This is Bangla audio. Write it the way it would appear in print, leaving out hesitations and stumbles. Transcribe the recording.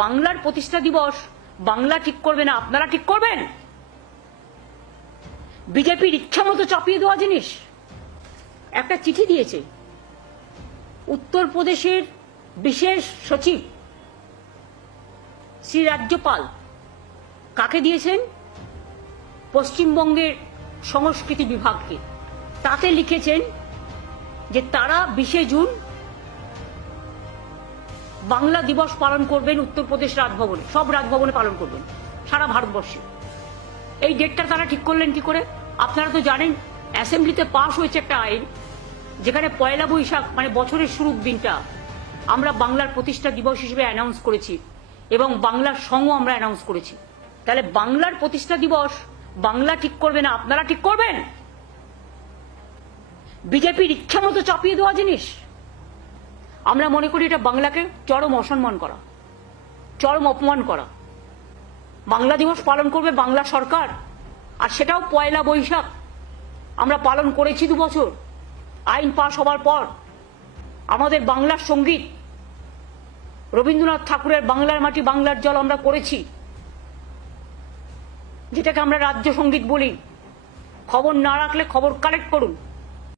বাংলার প্রতিষ্ঠা দিবস বাংলা ঠিক করবে না, আপনারা ঠিক করবেন? বিজেপির ইচ্ছা মতো চাপিয়ে দেওয়া জিনিস। একটা চিঠি দিয়েছে উত্তরপ্রদেশের বিশেষ সচিব শ্রী রাজ্যপাল। কাকে দিয়েছেন? পশ্চিমবঙ্গের সংস্কৃতি বিভাগকে। তাতে লিখেছেন যে তারা 20শে জুন বাংলা দিবস পালন করবেন উত্তরপ্রদেশ রাজভবনে, সব রাজভবনে পালন করবেন সারা ভারতবর্ষে। এই ডেটটা তারা ঠিক করলেন কি করে? আপনারা তো জানেন অ্যাসেম্বলিতে পাশ হয়েছে একটা আইন যেখানে পয়লা বৈশাখ মানে বছরের শুরুর দিনটা আমরা বাংলার প্রতিষ্ঠা দিবস হিসেবে অ্যানাউন্স করেছি এবং বাংলার সঙ্গও আমরা অ্যানাউন্স করেছি। তাহলে বাংলার প্রতিষ্ঠা দিবস বাংলা ঠিক করবে না, আপনারা ঠিক করবেন? বিজেপির ইচ্ছা মতো চাপিয়ে দেওয়া জিনিস। আমরা মনে করি এটা বাংলাকে চরম অসম্মান করা, চরম অপমান করা। বাংলা দিবস পালন করবে বাংলা সরকার, আর সেটাও পয়লা বৈশাখ। আমরা পালন করেছি 2 বছর আইন পাশ হবার পর। আমাদের বাংলার সঙ্গীত রবীন্দ্রনাথ ঠাকুরের বাংলার মাটি বাংলার জল আমরা করেছি, যেটাকে আমরা রাজ্য সঙ্গীত বলি। খবর না রাখলে খবর কালেক্ট করুন।